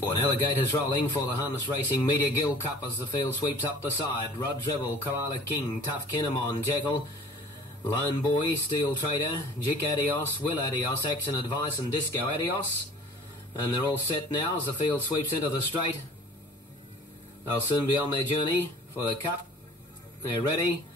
For now the gate is rolling for the Harness Racing Media Guild Cup as the field sweeps up the side. Rod Rebel, Koala King, Tough Kinemon, Jekyll, Lone Boy, Steel Trader, Jick Adios, Will Adios, Action Advice and Disco Adios. And they're all set now as the field sweeps into the straight. They'll soon be on their journey for the cup. They're ready.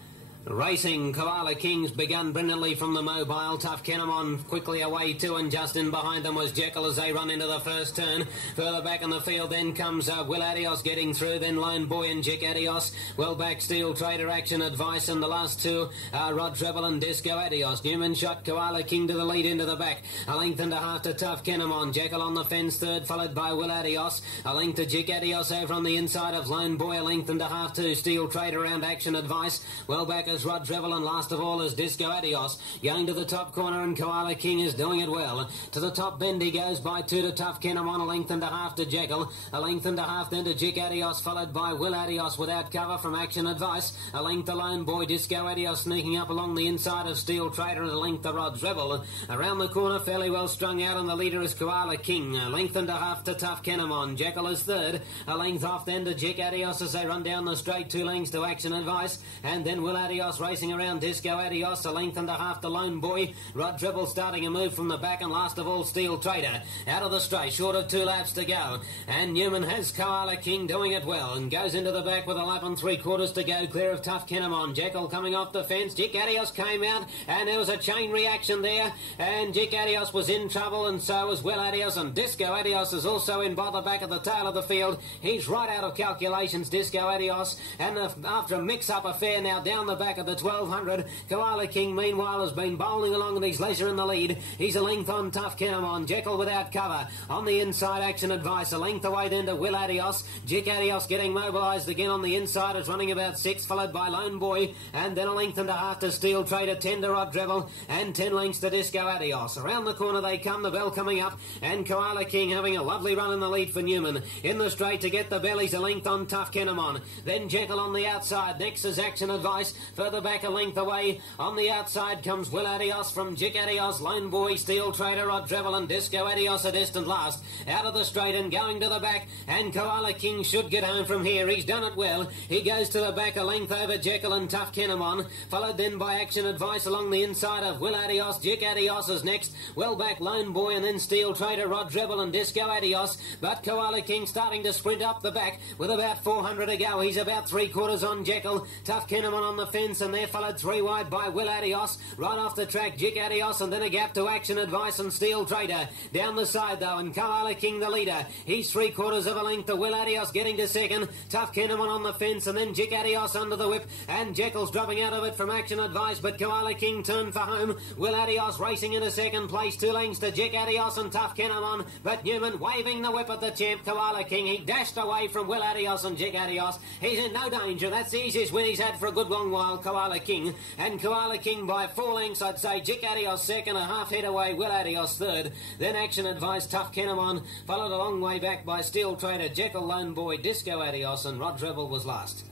Racing, Koala King's begun brilliantly from the mobile. Tough Kinemon quickly away too, and just in behind them was Jekyll as they run into the first turn. Further back in the field then comes Will Adios getting through, then Lone Boy and Jick Adios. Well back Steel Trader, Action Advice, and the last two are Rod Rebel and Disco Adios. Newman shot Koala King to the lead into the back. A length and a half to Tough Kinemon. Jekyll on the fence third, followed by Will Adios. A length to Jick Adios over on the inside of Lone Boy. A length and a half to Steel Trader around Action Advice. Well back is Rod Rebel, and last of all is Disco Adios. Going to the top corner, and Koala King is doing it well. To the top bend he goes by two to Tough Kinemon. A length and a half to Jekyll. A length and a half then to Jick Adios, followed by Will Adios without cover from Action Advice. A length to Lone Boy, Disco Adios sneaking up along the inside of Steel Trader, and a length to Rod Rebel. Around the corner fairly well strung out, and the leader is Koala King. A length and a half to Tough Kinemon. Jekyll is third. A length off then to Jick Adios as they run down the straight, 2 lengths to Action Advice, and then Will Adios racing around Disco Adios. A length and a half to Lone Boy. Rod Rebel starting a move from the back, and last of all Steel Trader. Out of the straight, short of 2 laps to go, and Newman has Koala King doing it well and goes into the back with a lap and 3/4 to go, clear of Tough Kinemon. Jekyll coming off the fence. Jick Adios came out, and there was a chain reaction there, and Jick Adios was in trouble, and so was Will Adios, and Disco Adios is also in by the back of the tail of the field. He's right out of calculations, Disco Adios, and after a mix-up affair now down the back of the 1200, Koala King meanwhile has been bowling along at his leisure in the lead. He's a length on Tough Kinemon. Jekyll without cover. On the inside, Action Advice. A length away then to Will Adios. Jick Adios getting mobilised again on the inside is running about 6, followed by Lone Boy, and then a length and a half to Steel Trader, 10 to Rod Rebel, and 10 lengths to Disco Adios. Around the corner they come, the bell coming up, and Koala King having a lovely run in the lead for Newman. In the straight to get the bellies, a length on Tough Kinemon. Then Jekyll on the outside. Next is Action Advice. Further back a length away. On the outside comes Will Adios from Jick Adios, Lone Boy, Steel Trader, Rod Rebel, and Disco Adios a distant last. Out of the straight and going to the back, and Koala King should get home from here. He's done it well. He goes to the back, a length over Jekyll and Tough Kinemon, followed then by Action Advice along the inside of Will Adios. Jick Adios is next. Well back Lone Boy, and then Steel Trader, Rod Rebel, and Disco Adios. But Koala King starting to sprint up the back with about 400 to go. He's about 3/4 on Jekyll. Tough Kinemon on the fence, and they're followed 3 wide by Will Adios. Right off the track, Jick Adios, and then a gap to Action Advice and Steel Trader. Down the side though, and Koala King the leader. He's 3/4 of a length to Will Adios getting to second. Tough Kinemon on the fence, and then Jick Adios under the whip, and Jekyll's dropping out of it from Action Advice, but Koala King turned for home. Will Adios racing into second place, 2 lengths to Jick Adios and Tough Kinemon, but Newman waving the whip at the champ, Koala King. He dashed away from Will Adios and Jick Adios. He's in no danger. That's the easiest win he's had for a good long while, Koala King. And Koala King by 4 lengths, I'd say. Jick Adios second, a half head away, Will Adios third. Then Action Advice, Tough Kinemon, followed a long way back by Steel Trader, Jekyll, Lone Boy, Disco Adios, and Rod Rebel was last.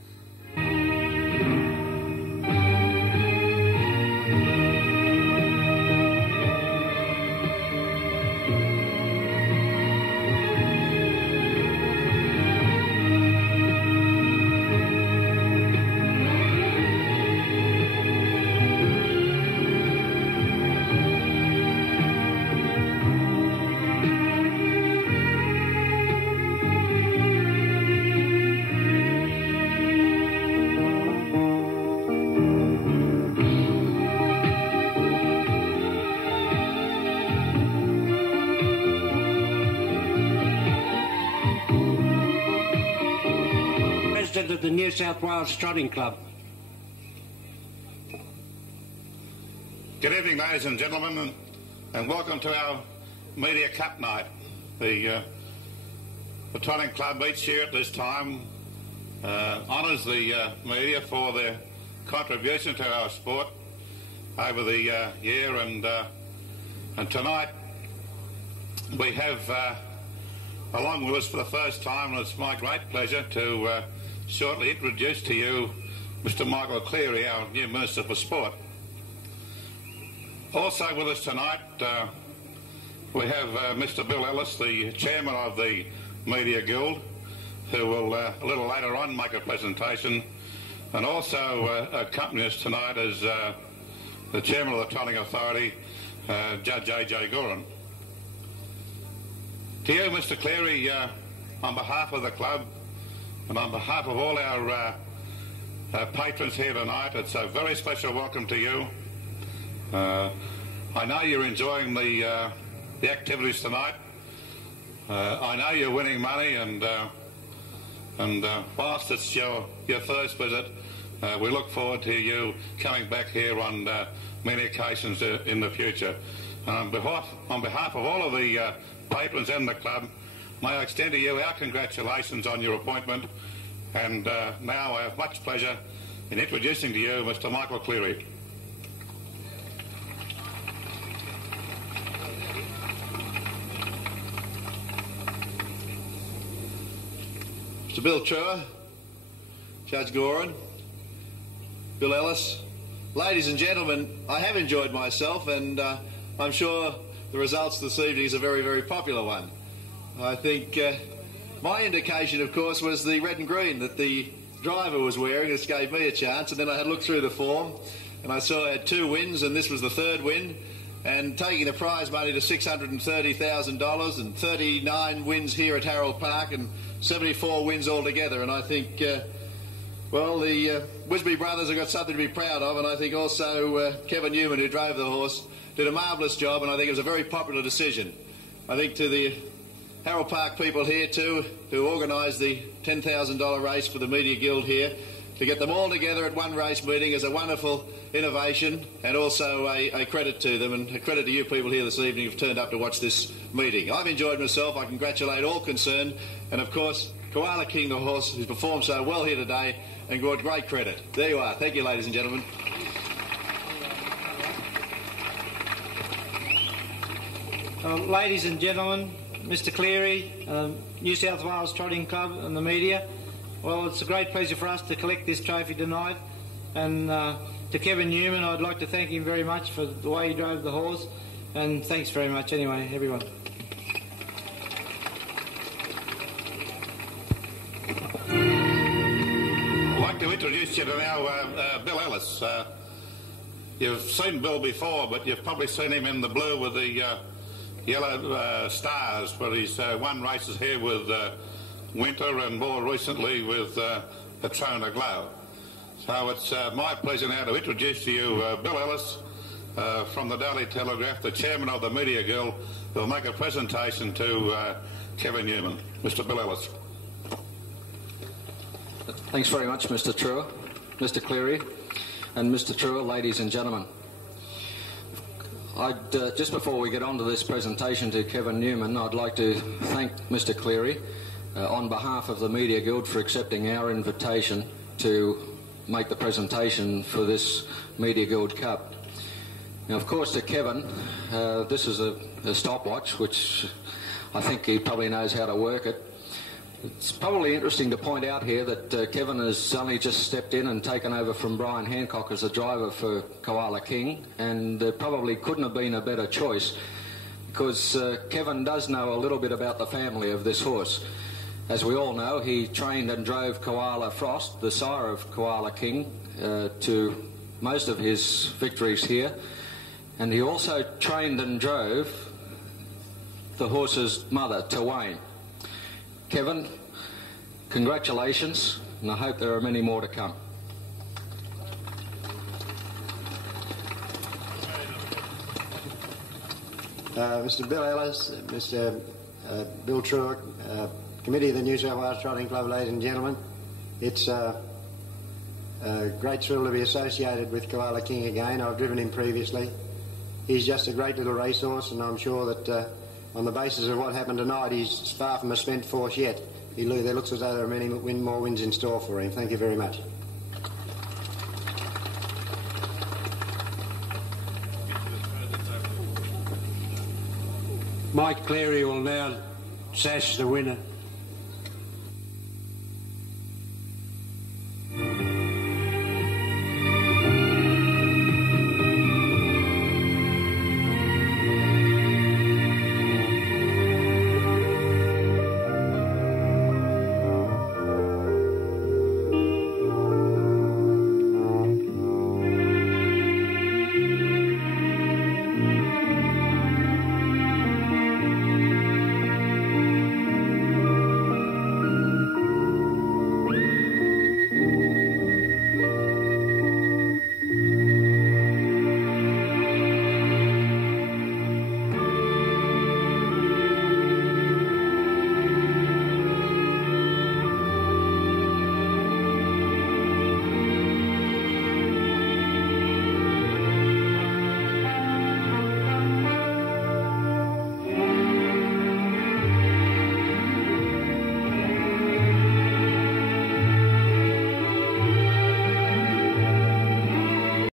Of the New South Wales Trotting Club. Good evening, ladies and gentlemen, and welcome to our Media Cup night. The Trotting Club each year at this time honours the media for their contribution to our sport over the year, and tonight we have along with us for the first time, and it's my great pleasure to shortly introduce to you Mr. Michael Cleary, our new Minister for Sport. Also with us tonight we have Mr. Bill Ellis, the Chairman of the Media Guild, who will a little later on make a presentation, and also accompany us tonight is the Chairman of the Trotting Authority, Judge A.J. Gorin. To you, Mr. Cleary, on behalf of the club and on behalf of all our patrons here tonight, it's a very special welcome to you. I know you're enjoying the activities tonight. I know you're winning money, and whilst it's your first visit, we look forward to you coming back here on many occasions in the future. On behalf of all of the patrons in the club, may I extend to you our congratulations on your appointment, and now I have much pleasure in introducing to you Mr. Michael Cleary. Mr. Bill Truer, Judge Gorin, Bill Ellis, ladies and gentlemen, I have enjoyed myself, and I'm sure the results this evening is a very, very popular one. I think my indication, of course, was the red and green that the driver was wearing. This gave me a chance, and then I had looked through the form, and I saw I had 2 wins, and this was the 3rd win, and taking the prize money to $630,000 and 39 wins here at Harold Park and 74 wins altogether. And I think, well, the Wisbey brothers have got something to be proud of, and I think also Kevin Newman, who drove the horse, did a marvellous job, and I think it was a very popular decision. I think to the Harold Park people here too, who organised the $10,000 race for the Media Guild here, to get them all together at one race meeting is a wonderful innovation, and also a credit to them, and a credit to you people here this evening who've turned up to watch this meeting. I've enjoyed myself. I congratulate all concerned, and of course Koala King, the horse, who's performed so well here today and got great credit. There you are. Thank you, ladies and gentlemen. Ladies and gentlemen, Mr. Cleary, New South Wales Trotting Club and the media, well, it's a great pleasure for us to collect this trophy tonight, and to Kevin Newman, I'd like to thank him very much for the way he drove the horse, and thanks very much anyway, everyone. I'd like to introduce you to now Bill Ellis. You've seen Bill before, but you've probably seen him in the blue with the yellow stars, where he's won races here with Winter and more recently with Patrona Glow. So it's my pleasure now to introduce to you Bill Ellis from the Daily Telegraph, the Chairman of the Media Guild, who will make a presentation to Kevin Newman. Mr. Bill Ellis. Thanks very much, Mr. Truer, Mr. Cleary, and Mr. Truer, ladies and gentlemen. Just before we get on to this presentation to Kevin Newman, I'd like to thank Mr. Cleary on behalf of the Media Guild for accepting our invitation to make the presentation for this Media Guild Cup. Now, of course, to Kevin, this is a stopwatch, which I think he probably knows how to work it. It's probably interesting to point out here that Kevin has only just stepped in and taken over from Brian Hancock as a driver for Koala King, and there probably couldn't have been a better choice, because Kevin does know a little bit about the family of this horse. As we all know, he trained and drove Koala Frost, the sire of Koala King, to most of his victories here, and he also trained and drove the horse's mother, Tawayne. Kevin, congratulations, and I hope there are many more to come. Mr. Bill Ellis, Mr. Bill Truer, Committee of the New South Wales Trotting Club, ladies and gentlemen, it's a great thrill to be associated with Koala King again. I've driven him previously. He's just a great little racehorse, and I'm sure that on the basis of what happened tonight, he's far from a spent force yet. There looks as though there are many more wins in store for him. Thank you very much. Mike Cleary will now sash the winner.